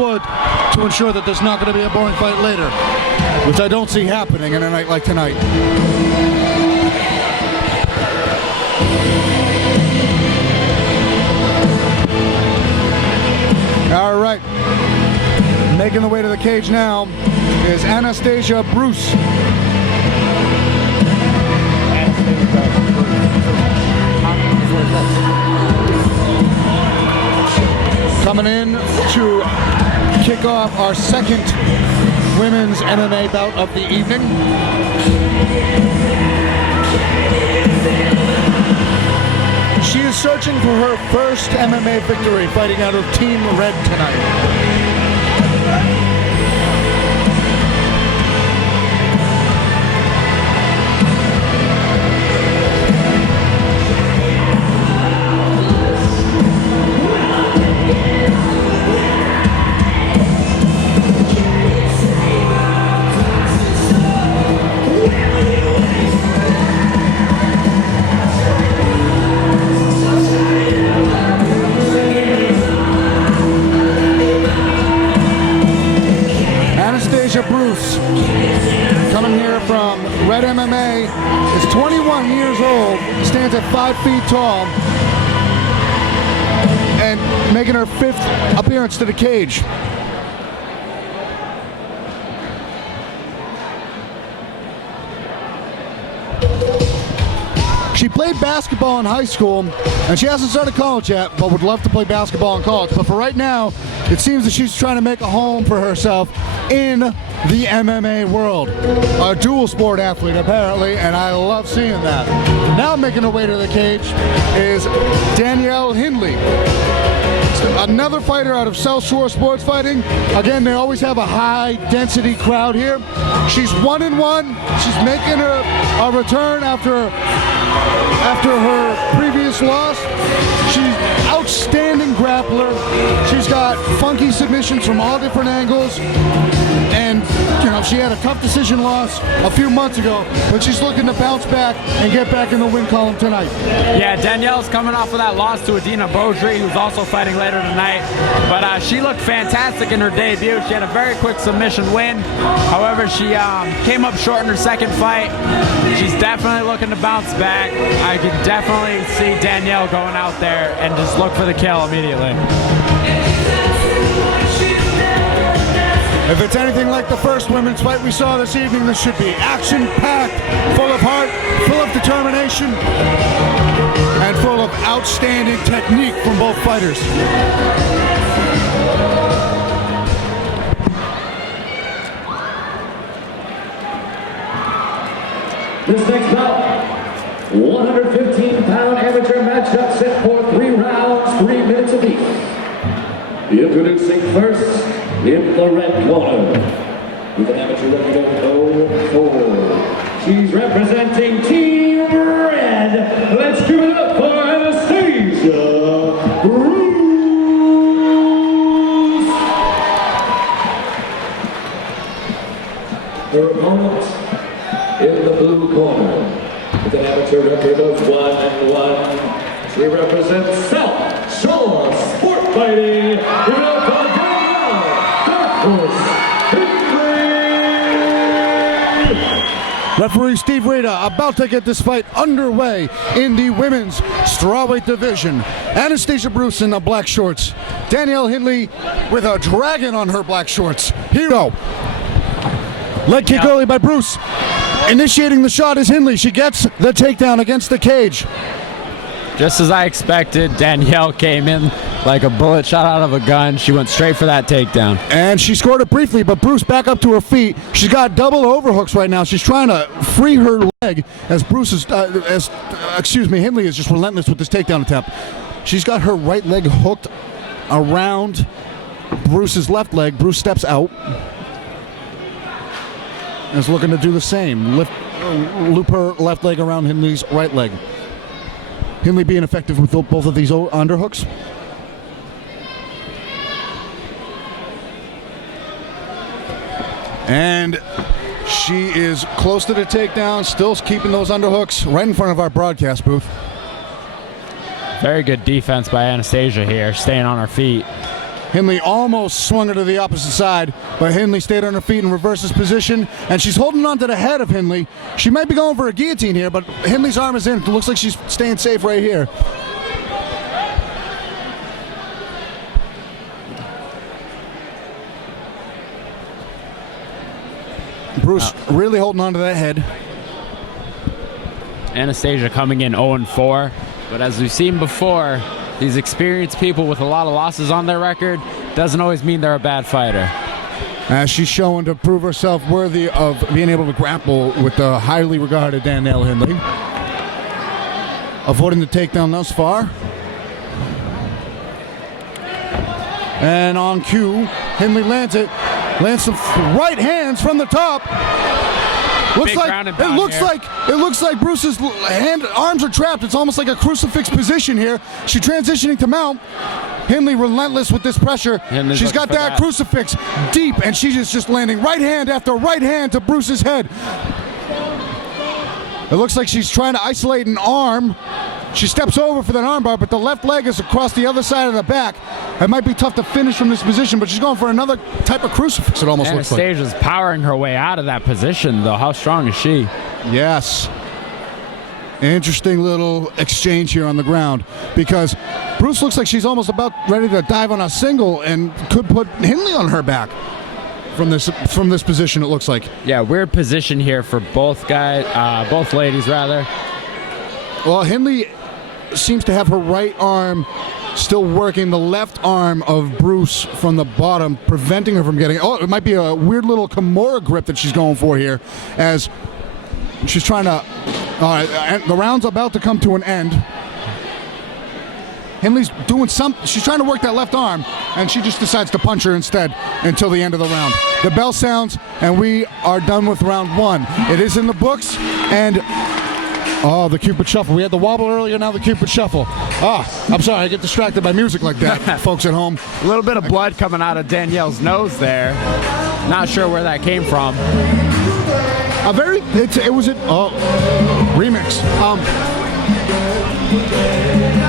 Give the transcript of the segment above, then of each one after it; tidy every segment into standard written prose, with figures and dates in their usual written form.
wood to ensure that there's not going to be a boring fight later, which I don't see happening in a night like tonight. All right, making the way to the cage now is Anastasia Bruce. Coming in to kick off our second women's MMA bout of the evening. She is searching for her first MMA victory, fighting out of Team Red tonight. Bruce, coming here from Red MMA, is 21 years old, stands at 5 feet tall, and making her 5th appearance to the cage. She played basketball in high school, and she hasn't started college yet, but would love to play basketball in college. But for right now, it seems that she's trying to make a home for herself in the MMA world. A dual sport athlete, apparently, and I love seeing that. Now making her way to the cage is Danielle Hindley. Another fighter out of South Shore Sports Fighting. Again, they always have a high-density crowd here. She's 1-1. She's making a return after her previous loss. She's outstanding grappler. She's got funky submissions from all different angles. And, you know, she had a tough decision loss a few months ago, but she's looking to bounce back and get back in the win column tonight. Yeah, Danielle's coming off of that loss to Adina Beaudry, who's also fighting later tonight. But she looked fantastic in her debut. She had a very quick submission win. However, she came up short in her second fight. She's definitely looking to bounce back. I can definitely see Danielle going out there and just look for the kill immediately. If it's anything like the first women's fight we saw this evening, this should be action-packed, full of heart, full of determination, and full of outstanding technique from both fighters. This next bout, 115-pound amateur matchup set for 3 rounds, 3 minutes apiece. Introducing first, in the red corner, with an amateur record of 0-4. She's representing Team Red. Let's give it up for Anastasia Bruce. Her opponent in the blue corner, with an amateur record of 1-1. She represents South Shore Sport Fighting. Referee Steve Rita about to get this fight underway in the women's strawweight division. Anastasia Bruce in the black shorts. Danielle Hindley with a dragon on her black shorts. Here we go. Leg kick early by Bruce. Initiating the shot is Hindley. She gets the takedown against the cage. Just as I expected, Danielle came in like a bullet shot out of a gun. She went straight for that takedown. And she scored it briefly, but Bruce back up to her feet. She's got double overhooks right now. She's trying to free her leg as Hindley is just relentless with this takedown attempt. She's got her right leg hooked around Bruce's left leg. Bruce steps out. And is looking to do the same. Loop her left leg around Hindley's right leg. Hindley being effective with both of these underhooks. And she is close to the takedown, still keeping those underhooks right in front of our broadcast booth. Very good defense by Anastasia here, staying on her feet. Hindley almost swung her to the opposite side, but Hindley stayed on her feet and reverses position, and she's holding on to the head of Hindley. She might be going for a guillotine here, but Hindley's arm is in. It looks like she's staying safe right here. Bruce really holding on to that head. Anastasia coming in 0-4, but as we've seen before, these experienced people with a lot of losses on their record doesn't always mean they're a bad fighter. As she's showing to prove herself worthy of being able to grapple with the highly regarded Danielle Hindley. Avoiding the takedown thus far. And on cue, Hindley lands it. Lands some right hands from the top. Looks like Bruce's arms are trapped. It's almost like a crucifix position here. She's transitioning to mount. Hindley relentless with this pressure. She's got that crucifix deep, and she's just landing right hand after right hand to Bruce's head. It looks like she's trying to isolate an arm. She steps over for that armbar, but the left leg is across the other side of the back. It might be tough to finish from this position, but she's going for another type of crucifix, it almost looks like. Anastasia's powering her way out of that position, though. How strong is she? Yes. Interesting little exchange here on the ground, because Bruce looks like she's almost about ready to dive on a single and could put Hindley on her back from this position, it looks like. Yeah, weird position here for both ladies rather. Well, Hindley seems to have her right arm still working the left arm of Bruce from the bottom, preventing her from getting... Oh, it might be a weird little Kimura grip that she's going for here, as she's trying to... the round's about to come to an end. Hindley's doing she's trying to work that left arm, and she just decides to punch her instead until the end of the round. The bell sounds, and we are done with round one. It is in the books, and... Oh, the Cupid Shuffle. We had the wobble earlier, now the Cupid Shuffle. I'm sorry, I get distracted by music like that, folks at home. A little bit of blood coming out of Danielle's nose there. Not sure where that came from. It was a remix.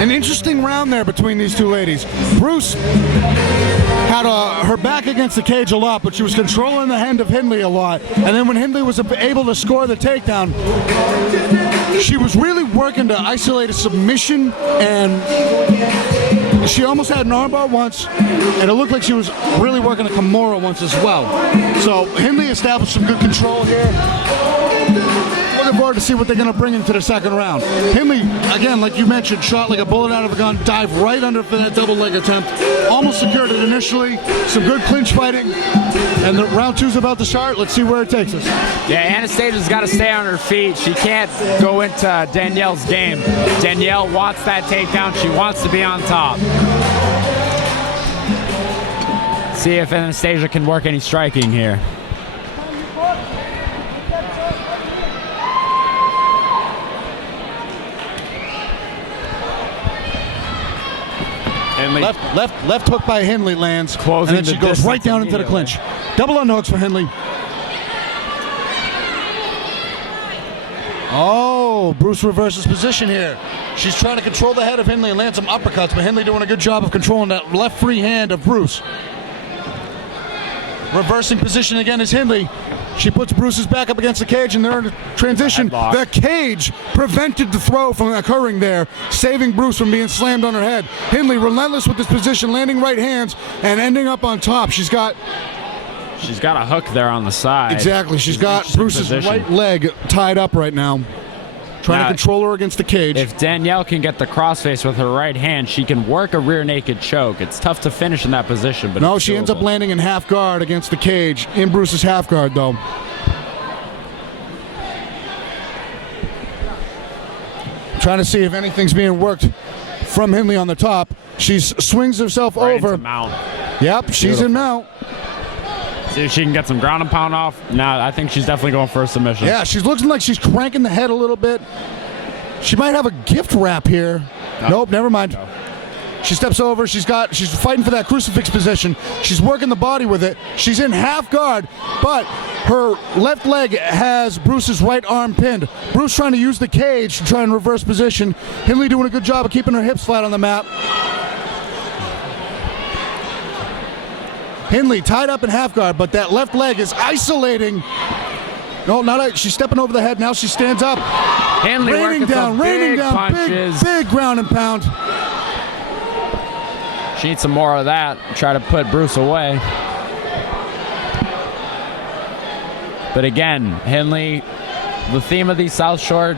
An interesting round there between these two ladies. Bruce had her back against the cage a lot, but she was controlling the hand of Hindley a lot. And then when Hindley was able to score the takedown, she was really working to isolate a submission, and she almost had an armbar once, and it looked like she was really working a Kimura once as well. So Hindley established some good control here. Looking forward to see what they're going to bring into the second round. Hindley, again, like you mentioned, shot like a bullet out of a gun, dived right under for that double leg attempt. Almost secured it initially. Some good clinch fighting. And the round two's about to start. Let's see where it takes us. Yeah, Anastasia's got to stay on her feet. She can't go into Danielle's game. Danielle wants that takedown. She wants to be on top. See if Anastasia can work any striking here. Left hook by Hindley lands, closing, and then she goes right down into the clinch. Double underhooks for Hindley. Oh, Bruce reverses position here. She's trying to control the head of Hindley and land some uppercuts, but Hindley doing a good job of controlling that left free hand of Bruce. Reversing position again is Hindley. She puts Bruce's back up against the cage, and they're in transition. The cage prevented the throw from occurring there, saving Bruce from being slammed on her head. Hindley relentless with this position, landing right hands and ending up on top. She's got a hook there on the side. Exactly. She's got Bruce's right leg tied up right now, trying to control her against the cage. If Danielle can get the crossface with her right hand, she can work a rear naked choke. It's tough to finish in that position, but no, she ends up landing in half guard against the cage, in Bruce's half guard though. Trying to see if anything's being worked from Hindley on the top. She swings herself over. Into mount. Yep, she's in mount. See if she can get some ground and pound off. No, I think she's definitely going for a submission. Yeah, she's looking like she's cranking the head a little bit. She might have a gift wrap here. Nope, never mind. No. She steps over. She's fighting for that crucifix position. She's working the body with it. She's in half guard, but her left leg has Bruce's right arm pinned. Bruce trying to use the cage to try and reverse position. Hindley doing a good job of keeping her hips flat on the mat. Hindley tied up in half guard, but that left leg is isolating. No, she's stepping over the head. Now she stands up. Hindley raining down, punches. big ground and pound. She needs some more of that. Try to put Bruce away. But again, Hindley, the theme of these South Shore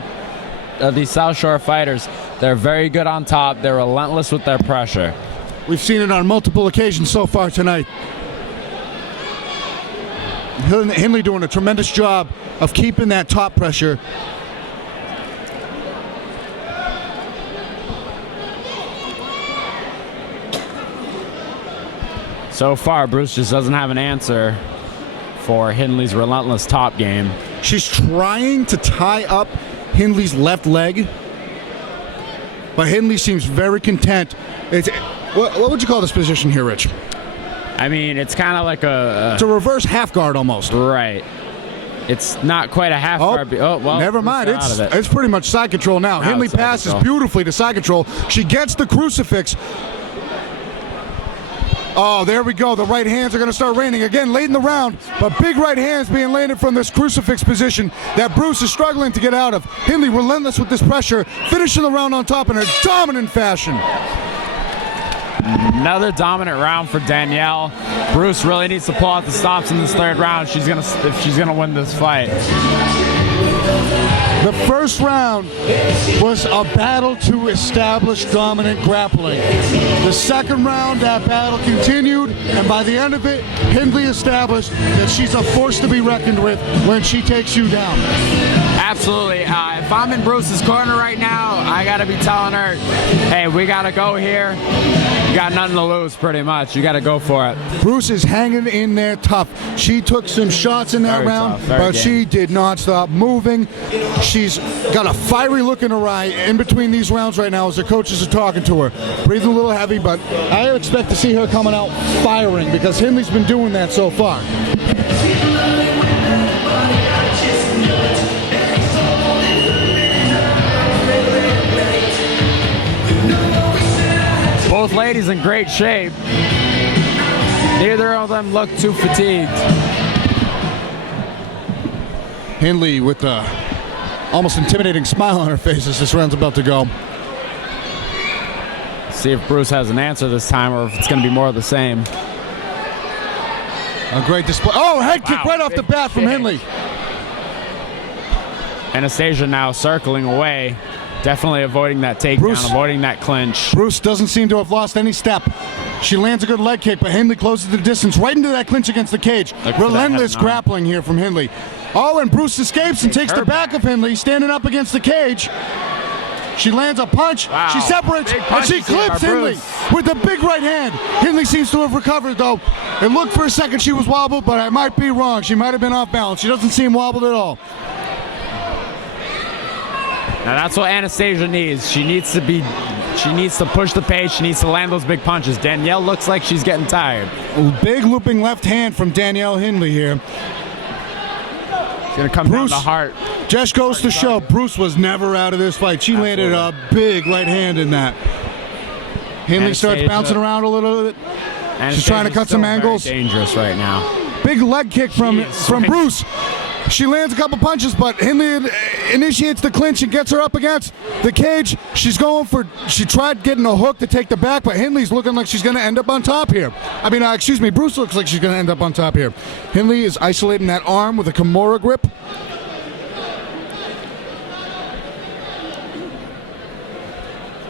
fighters, they're very good on top. They're relentless with their pressure. We've seen it on multiple occasions so far tonight. Hindley doing a tremendous job of keeping that top pressure. So far, Bruce just doesn't have an answer for Hindley's relentless top game. She's trying to tie up Hindley's left leg, but Hindley seems very content. What would you call this position here, Rich? I mean, it's kind of like it's a reverse half guard almost. Right. It's not quite a half guard. Well, never mind. It's pretty much side control now. Hindley passes beautifully to side control. She gets the crucifix. Oh, there we go. The right hands are going to start raining again late in the round, but big right hands being landed from this crucifix position that Bruce is struggling to get out of. Hindley relentless with this pressure, finishing the round on top in a dominant fashion. Another dominant round for Danielle. Bruce really needs to pull out the stops in this third round if she's gonna win this fight. The first round was a battle to establish dominant grappling. The second round, that battle continued, and by the end of it, Hindley established that she's a force to be reckoned with when she takes you down. Absolutely. If I'm in Bruce's corner right now, I gotta be telling her, hey, we gotta go here. You got nothing to lose, pretty much. You gotta go for it. Bruce is hanging in there tough. She took some shots in that round, but she did not stop moving. She's got a fiery look in her eye in between these rounds right now as the coaches are talking to her. Breathing a little heavy, but I expect to see her coming out firing because Hindley's been doing that so far. Both ladies in great shape. Neither of them look too fatigued. Hindley with the almost intimidating smile on her face as this round's about to go. See if Bruce has an answer this time or if it's going to be more of the same. A great display. Oh, head kick right off the bat from Hindley. Anastasia now circling away. Definitely avoiding that takedown, avoiding that clinch. Bruce doesn't seem to have lost any step. She lands a good leg kick, but Hindley closes the distance right into that clinch against the cage. Relentless grappling here from Hindley. Oh, and Bruce escapes and takes the back of Hindley, standing up against the cage. She lands a punch. Wow. She separates, and she clips Hindley with a big right hand. Hindley seems to have recovered, though. It looked for a second she was wobbled, but I might be wrong. She might have been off balance. She doesn't seem wobbled at all. Now that's what Anastasia needs. She needs to push the pace. She needs to land those big punches. Danielle looks like she's getting tired. Big looping left hand from Danielle Hindley here. It's gonna come down to heart. Just goes to show Bruce was never out of this fight. She landed a big right hand in that. Hindley starts bouncing around a little bit. She's trying to cut some angles. Dangerous right now. Big leg kick from Bruce. She lands a couple punches, but Hindley initiates the clinch and gets her up against the cage. She tried getting a hook to take the back, but Hindley's looking like she's going to end up on top here. Bruce looks like she's going to end up on top here. Hindley is isolating that arm with a Kimura grip.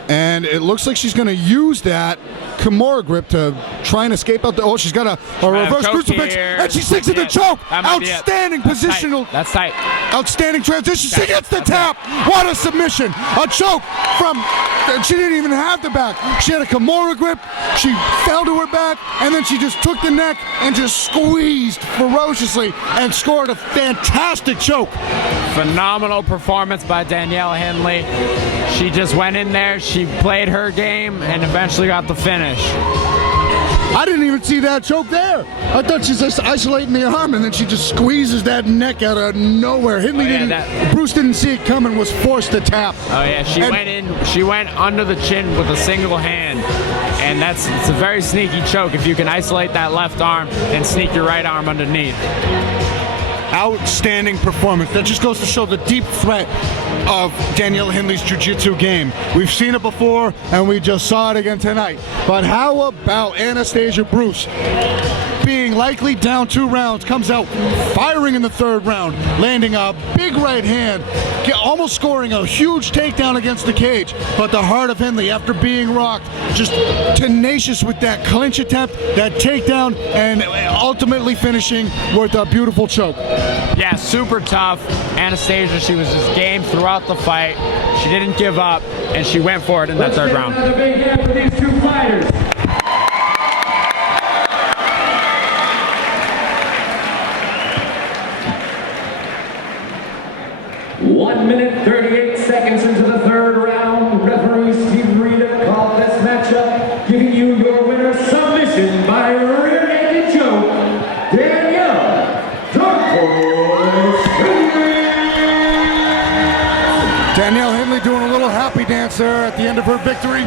And it looks like she's going to use that Kimura grip to try and escape out the... Oh, she's got a reverse crucifix. And she sticks in the choke. Outstanding positional. That's tight. Outstanding transition. She gets the tap. What a submission. A choke from... She didn't even have the back. She had a Kimura grip. She fell to her back. And then she just took the neck and just squeezed ferociously and scored a fantastic choke. Phenomenal performance by Danielle Hindley. She just went in there. She played her game and eventually got the finish. I didn't even see that choke there. I thought she's just isolating the arm, and then she just squeezes that neck out of nowhere. Hindley Bruce didn't see it coming, was forced to tap. Oh yeah, she went under the chin with a single hand, and it's a very sneaky choke if you can isolate that left arm and sneak your right arm underneath. Outstanding performance. That just goes to show the deep threat of Danielle Hindley's jiu-jitsu game. We've seen it before, and we just saw it again tonight. But how about Anastasia Bruce? Being likely down 2 rounds, comes out firing in the 3rd round, landing a big right hand, almost scoring a huge takedown against the cage. But the heart of Hindley, after being rocked, just tenacious with that clinch attempt, that takedown, and ultimately finishing with a beautiful choke. Yeah, super tough. Anastasia, she was just game throughout the fight. She didn't give up, and she went for it in that 3rd round. Another big hand for these 2 fighters. 1 minute 38 seconds into the 3rd round. Referee Steve Rita called this matchup, giving you your winner submission by rear naked choke, Danielle Hindley. Danielle Hindley doing a little happy dance there at the end of her victory.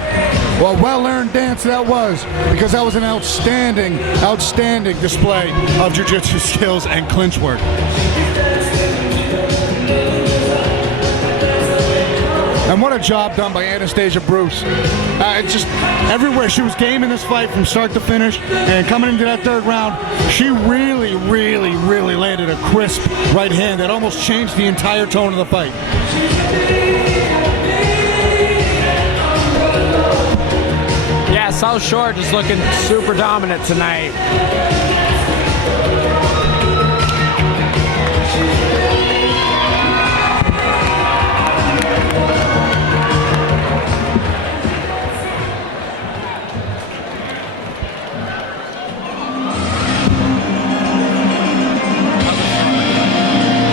Well, well-earned dance that was, because that was an outstanding display of jiu-jitsu skills and clinch work. And what a job done by Anastasia Bruce. It's just everywhere. She was game in this fight from start to finish. And coming into that 3rd round, she really landed a crisp right hand that almost changed the entire tone of the fight. Yeah, South Shore just looking super dominant tonight.